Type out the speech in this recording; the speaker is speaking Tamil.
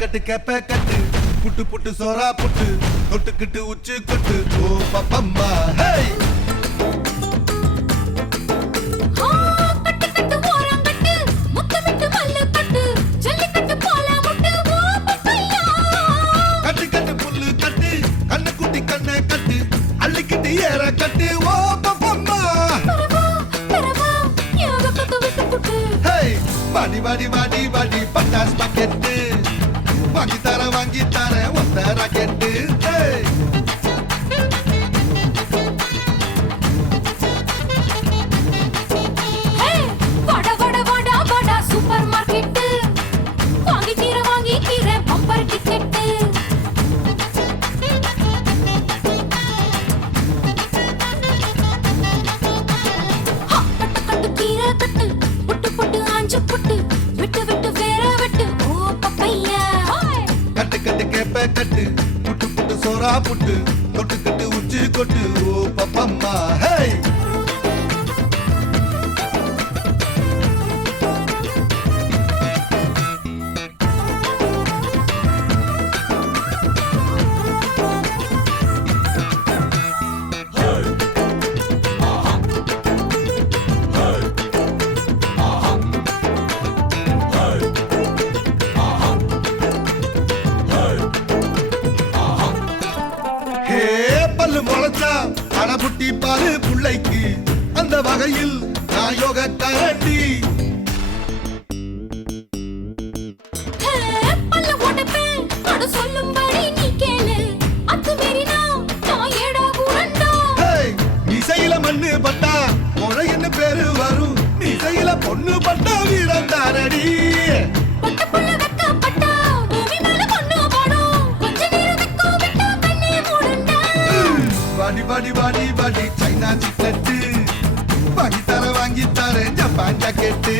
கட்டு கேப்ப கட்டு புட்டு புட்டு சோறா புட்டு தொட்டுக்கிட்டு உச்சு கொட்டு ஓ பப்பம்மா ஹே கட்டு கட்டு புல்லு கட்டு கண்ணு குட்டி கண்ணை கட்டு அள்ளிக்கிட்டு ஏற கட்டு ஓ பப்பம்மா ஹே வாடி வாடி வாடி வாடி பட்டாஸ் பாக்கெட்டு வாங்கி தர ஒத்த ராக்கெட்டு சூப்பர் மார்க்கெட் வாங்கி கீரை பம்பர் டிக்கெட் கட்டு கீரை கட்டு புட்டு புட்டு ஆஞ்சு புட்டு விட்டு விட்டு வேற விட்டு ஓ பப்பையா கட்டு கட்டு கேப்ப கட்டு புட்டு புட்டு சோறா புட்டு தொட்டுக்கிட்டு உச்சி கொட்டு ஓ பப்பம்மா ஹே முளைச்சா அடபுட்டி பாரு புள்ளைக்கு அந்த வகையில் நான் யோக கரண்டி மிசையில மண்ணு பட்டா முளைன்னு பேரு வரும் மிசையில பொண்ணு பட்டா வீரம் தாரடி வாடி வாடி வாடி சைனா சிக்கெட்டு வாங்கி தர ஜப்பான் ஜாக்கெட்டு